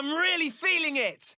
I'm really feeling it!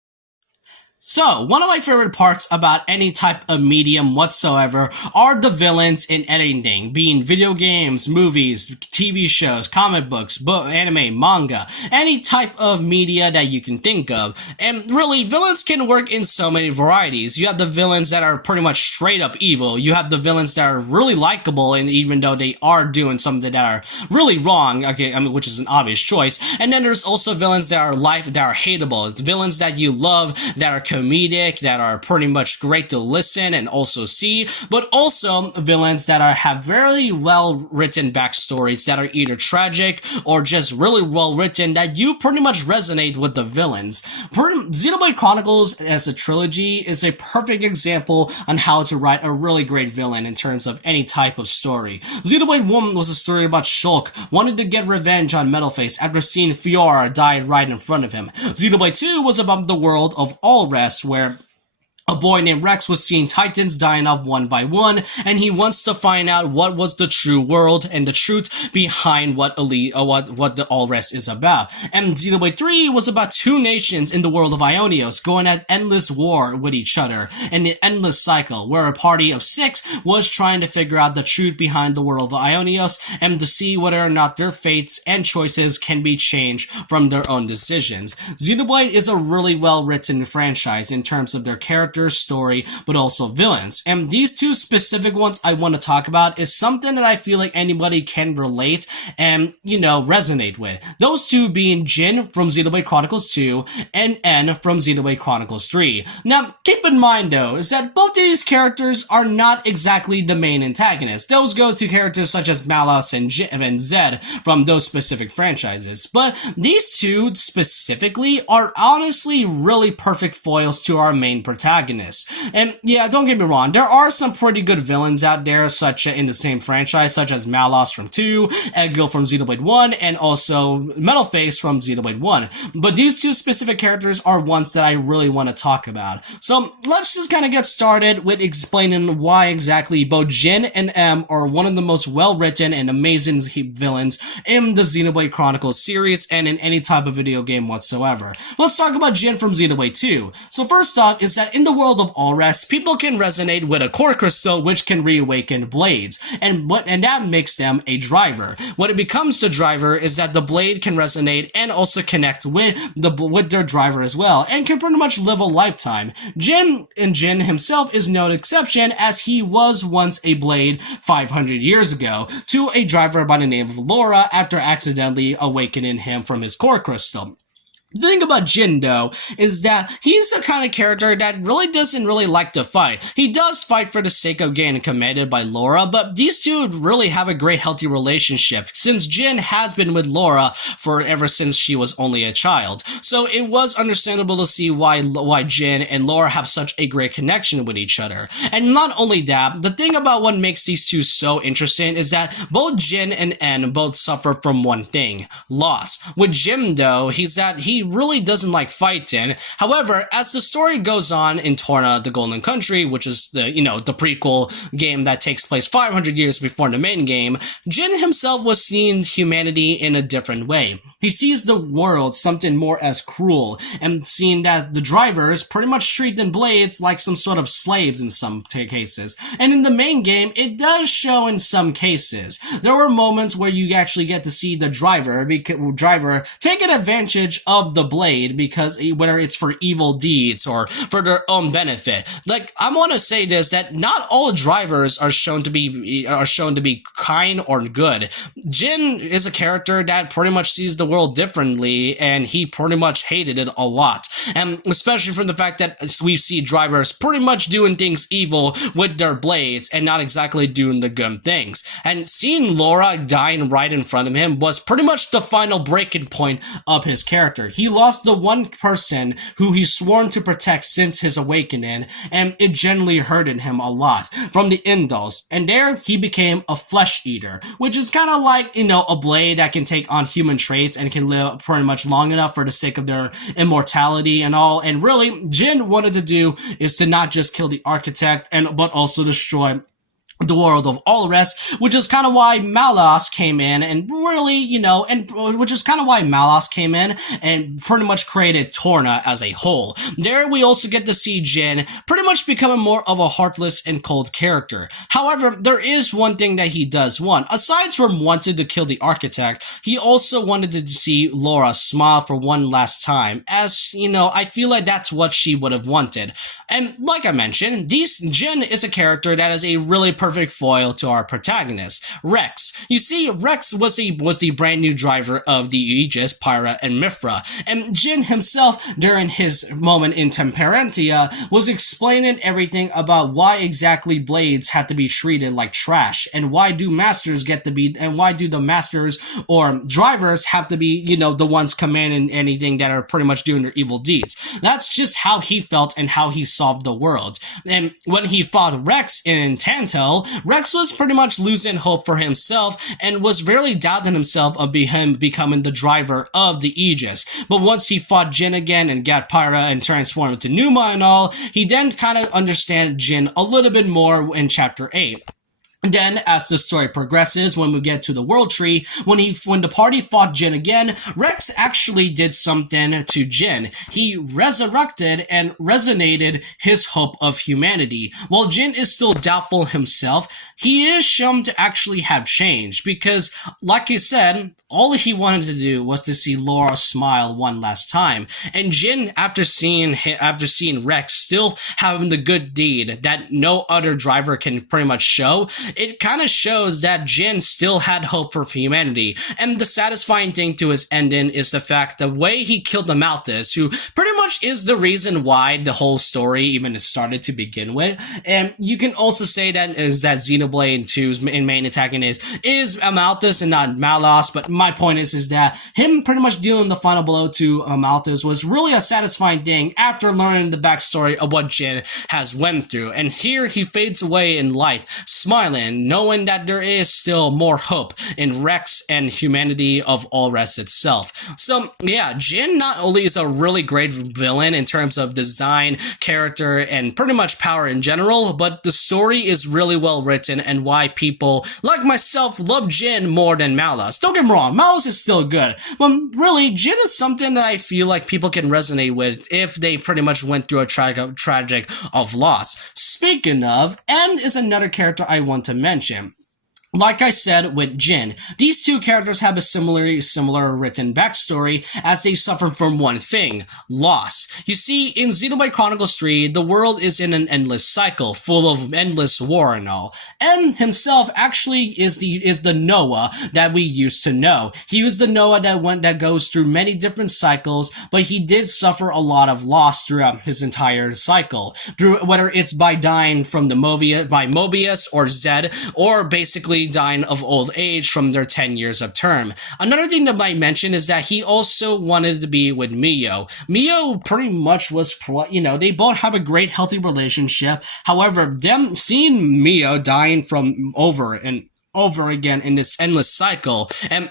So, one of my favorite parts about any type of medium whatsoever are the villains in anything, being video games, movies, TV shows, comic books, anime, manga, any type of media that you can think of. And really, villains can work in so many varieties. You have the villains that are pretty much straight up evil. You have the villains that are really likable, and even though they are doing something that are really wrong, okay, which is an obvious choice. And then there's also villains that are hateable. It's villains that you love, that are comedic, that are pretty much great to listen and also see, but also villains that have very well written backstories that are either tragic or just really well written that you pretty much resonate with the villains. Xenoblade Chronicles as a trilogy is a perfect example on how to write a really great villain in terms of any type of story. Xenoblade 1 was a story about Shulk wanting to get revenge on Metalface after seeing Fiora die right in front of him. Xenoblade 2 was about the world of All-Rest, where a boy named Rex was seeing titans dying off one by one, and he wants to find out what was the true world and the truth behind what the All-Rest is about. And Xenoblade 3 was about two nations in the world of Ionios going at endless war with each other, and the endless cycle, where a party of 6 was trying to figure out the truth behind the world of Ionios, and to see whether or not their fates and choices can be changed from their own decisions. Xenoblade is a really well-written franchise in terms of their characters, story, but also villains. And these two specific ones I want to talk about is something that I feel like anybody can relate and, resonate with. Those two being Jin from Xenoblade Chronicles 2 and N from Xenoblade Chronicles 3. Now, keep in mind though, is that both of these characters are not exactly the main antagonists. Those go to characters such as Malos and Zed from those specific franchises. But these two specifically are honestly really perfect foils to our main protagonist. And yeah, don't get me wrong, there are some pretty good villains out there, such in the same franchise, such as Malos from 2, Egil from Xenoblade 1, and also Metalface from Xenoblade 1. But these two specific characters are ones that I really want to talk about. So let's just kind of get started with explaining why exactly both Jin and M are one of the most well-written and amazing villains in the Xenoblade Chronicles series and in any type of video game whatsoever. Let's talk about Jin from Xenoblade 2. So first off is that in the world of All-Rest, people can resonate with a core crystal which can reawaken blades, and that makes them a driver. When it becomes the driver is that the blade can resonate and also connect with their driver as well, and can pretty much live a lifetime. Jin himself is no exception, as he was once a blade 500 years ago to a driver by the name of Laura after accidentally awakening him from his core crystal. The thing about Jin, though, is that he's the kind of character that really doesn't like to fight. He does fight for the sake of getting commanded by Laura, but these two really have a great healthy relationship, since Jin has been with Laura ever since she was only a child. So it was understandable to see why Jin and Laura have such a great connection with each other. And not only that, the thing about what makes these two so interesting is that both Jin and N both suffer from one thing: loss. With Jin, though, he really doesn't like fighting. However, as the story goes on in Torna, the Golden Country, which is the prequel game that takes place 500 years before the main game, Jin himself was seeing humanity in a different way. He sees the world something more as cruel, and seeing that the drivers pretty much treat the blades like some sort of slaves in some cases. And in the main game, it does show in some cases. There were moments where you actually get to see the driver taking advantage of the blade, because whether it's for evil deeds or for their own benefit. Like, I want to say this, that not all drivers are shown to be kind or good. Jin is a character that pretty much sees the world differently, and he pretty much hated it a lot. And especially from the fact that we see drivers pretty much doing things evil with their blades and not exactly doing the good things. And seeing Laura dying right in front of him was pretty much the final breaking point of his character. He lost the one person who he's sworn to protect since his awakening, and it generally hurted him a lot from the Indals. And there, he became a flesh eater, which is kind of like, a blade that can take on human traits and can live pretty much long enough for the sake of their immortality and all. And really, Jin wanted to do is to not just kill the architect, but also destroy the world of all the rest, which is kind of why Malos came in and really, and which is kind of why Malos came in and pretty much created Torna as a whole. There we also get to see Jin pretty much becoming more of a heartless and cold character. However, there is one thing that he does want. Aside from wanting to kill the architect, he also wanted to see Laura smile for one last time, as, I feel like that's what she would have wanted. And like I mentioned, Jin is a character that is a really perfect foil to our protagonist, Rex. You see, Rex was the brand new driver of the Aegis, Pyra, and Mithra, and Jin himself, during his moment in Temperantia, was explaining everything about why exactly blades have to be treated like trash, and why do the masters or drivers have to be, the ones commanding anything that are pretty much doing their evil deeds. That's just how he felt and how he solved the world. And when he fought Rex in Tantal, Rex was pretty much losing hope for himself and was really doubting himself of him becoming the driver of the Aegis. But once he fought Jin again and got Pyra and transformed into Numa and all, he then kind of understand Jin a little bit more in Chapter 8. Then, as the story progresses, when we get to the World Tree, when the party fought Jin again, Rex actually did something to Jin. He resurrected and resonated his hope of humanity. While Jin is still doubtful himself, he is shown to actually have changed because, like I said, all he wanted to do was to see Laura smile one last time. And Jin, after seeing Rex still having the good deed that no other driver can pretty much show, it kind of shows that Jin still had hope for humanity. And the satisfying thing to his ending is the fact the way he killed the Malthus, who pretty much is the reason why the whole story even started to begin with. And you can also say that Xenoblade 2's main antagonist is a Malthus and not Malos, but my point is that him pretty much dealing the final blow to Malthus was really a satisfying thing after learning the backstory of what Jin has went through. And here he fades away in life, smiling, knowing that there is still more hope in Rex and humanity of all rest itself. So yeah, Jin not only is a really great villain in terms of design, character, and pretty much power in general, but the story is really well written and why people like myself love Jin more than Malos. Don't get me wrong, Malos is still good, but really Jin is something that I feel like people can resonate with if they pretty much went through a tragic of loss. Speaking of, N is another character I want to mention. Like I said with Jin, these two characters have a similar written backstory as they suffer from one thing, loss. You see, in Xenoblade Chronicles 3, the world is in an endless cycle, full of endless war and all. M himself actually is the Noah that we used to know. He was the Noah that goes through many different cycles, but he did suffer a lot of loss throughout his entire cycle. Whether it's by dying from Moebius or Zed, or basically dying of old age from their 10 years of term. Another thing that I might mention is that he also wanted to be with Mio. Mio pretty much was, they both have a great healthy relationship. However, them seeing Mio dying from over and over again in this endless cycle, and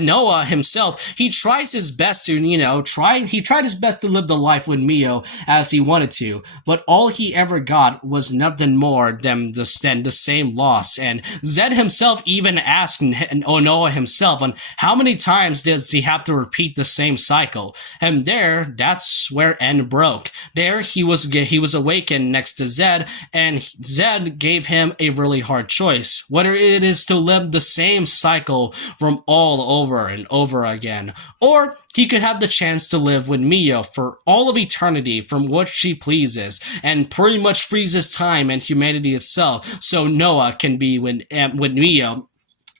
Noah himself, he tries his best to, he tried his best to live the life with Mio as he wanted to, but all he ever got was nothing more than the same loss. And Zed himself even asked Noah himself on how many times does he have to repeat the same cycle, and that's where N broke. There he was awakened next to Zed, and Zed gave him a really hard choice, whether it is to live the same cycle from all over and over again, or he could have the chance to live with Mio for all of eternity from what she pleases, and pretty much freezes time and humanity itself so Noah can be with Mio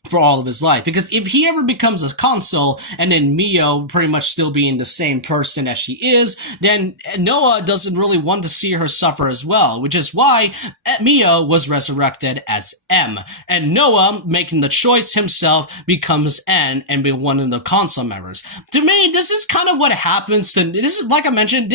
for all of his life. Because if he ever becomes a console and then Mio pretty much still being the same person as she is, then Noah doesn't really want to see her suffer as well, which is why Mio was resurrected as M, and Noah, making the choice himself, becomes N and be one of the console members. To me, this is kind of what happens to, this is like I mentioned,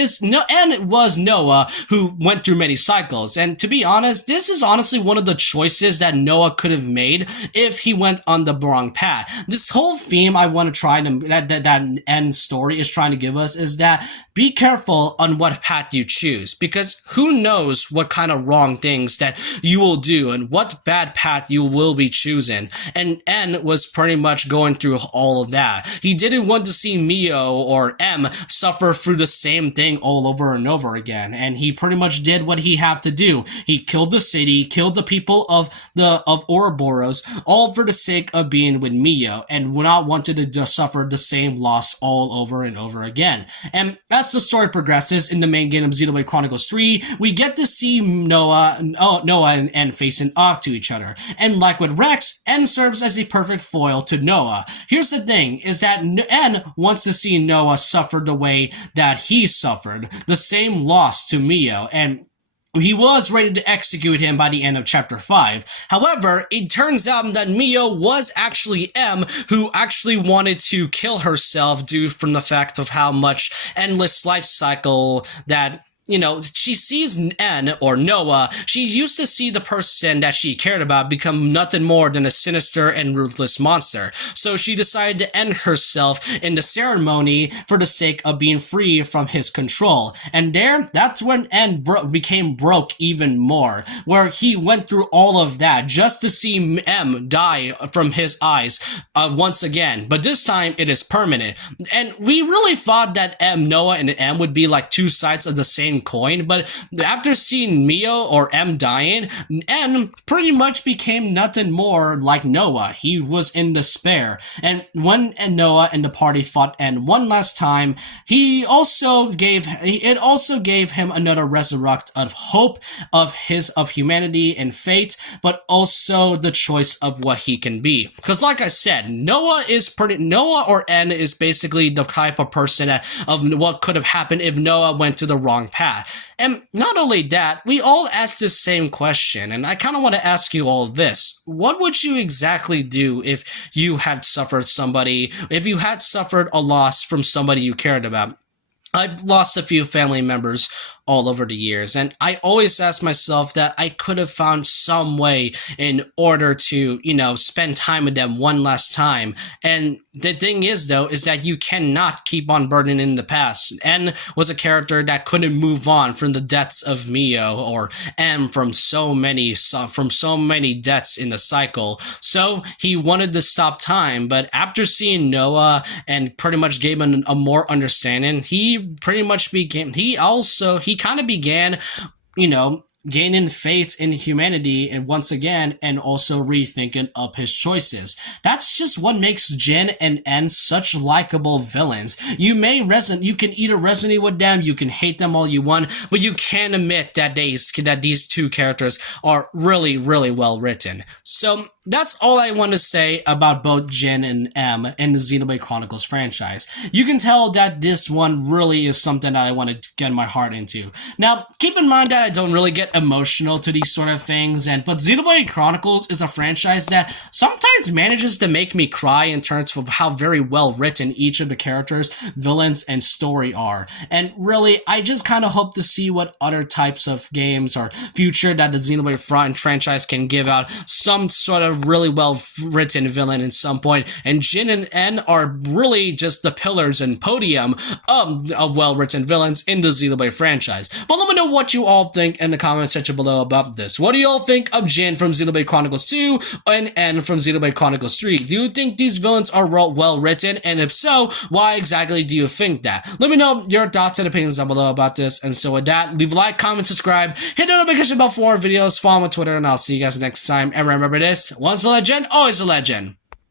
N was Noah who went through many cycles, and to be honest, this is honestly one of the choices that Noah could have made if he went went on the wrong path. This whole theme I want to try to, that end story is trying to give us is that be careful on what path you choose, because who knows what kind of wrong things that you will do and what bad path you will be choosing. And N was pretty much going through all of that. He didn't want to see Mio or M suffer through the same thing all over and over again, and he pretty much did what he had to do. He killed the city, killed the people of Ouroboros, all for the sake of being with Mio, and not wanted to just suffer the same loss all over and over again. And as the story progresses in the main game of Xenoblade Chronicles 3, we get to see Noah and N facing off to each other. And like with Rex, N serves as a perfect foil to Noah. Here's the thing, is that N wants to see Noah suffer the way that he suffered, the same loss to Mio, and he was ready to execute him by the end of chapter 5. However, it turns out that Mio was actually M, who actually wanted to kill herself due from the fact of how much endless life cycle that, you know, she sees N, or Noah, she used to see the person that she cared about become nothing more than a sinister and ruthless monster. So she decided to end herself in the ceremony for the sake of being free from his control. And that's when N became broke even more, where he went through all of that just to see M die from his eyes once again. But this time it is permanent. And we really thought that Noah and M would be like two sides of the same coin, but after seeing Mio or M dying, N pretty much became nothing more like Noah. He was in despair, and when Noah and the party fought N one last time, it also gave him another resurrect of hope of humanity and fate, but also the choice of what he can be. Because like I said, Noah or N is basically the type of person of what could have happened if Noah went to the wrong path. And not only that, we all ask this same question, and I kind of want to ask you all this. What would you exactly do if you had suffered a loss from somebody you cared about? I've lost a few family members all over the years, and I always ask myself that I could have found some way in order to, spend time with them one last time. And the thing is, though, is that you cannot keep on burdening in the past. N was a character that couldn't move on from the deaths of Mio or M from so many deaths in the cycle. So he wanted to stop time, but after seeing Noah and pretty much gave him a more understanding, he kind of began, gaining faith in humanity and once again, and also rethinking up his choices. That's just what makes Jin and N such likable villains. You can either resonate with them, you can hate them all you want, but you can admit that these two characters are really, really well written. So that's all I want to say about both Jin and M in the Xenoblade Chronicles franchise. You can tell that this one really is something that I want to get my heart into. Now, keep in mind that I don't really get emotional to these sort of things, but Xenoblade Chronicles is a franchise that sometimes manages to make me cry in terms of how very well written each of the characters, villains, and story are. And really, I just kind of hope to see what other types of games or future that the Xenoblade franchise can give out some sort of really well written villain at some point. And Jin and N are really just the pillars and podium of well written villains in the Xenoblade franchise. But let me know what you all think in the comments section below about this. What do you all think of Jin from Xenoblade Chronicles 2 and N from Xenoblade Chronicles 3? Do you think these villains are well written? And if so, why exactly do you think that? Let me know your thoughts and opinions down below about this. And so with that, leave a like, comment, subscribe, hit the notification bell for more videos, follow me on Twitter, and I'll see you guys next time. And remember this, once a legend, always a legend.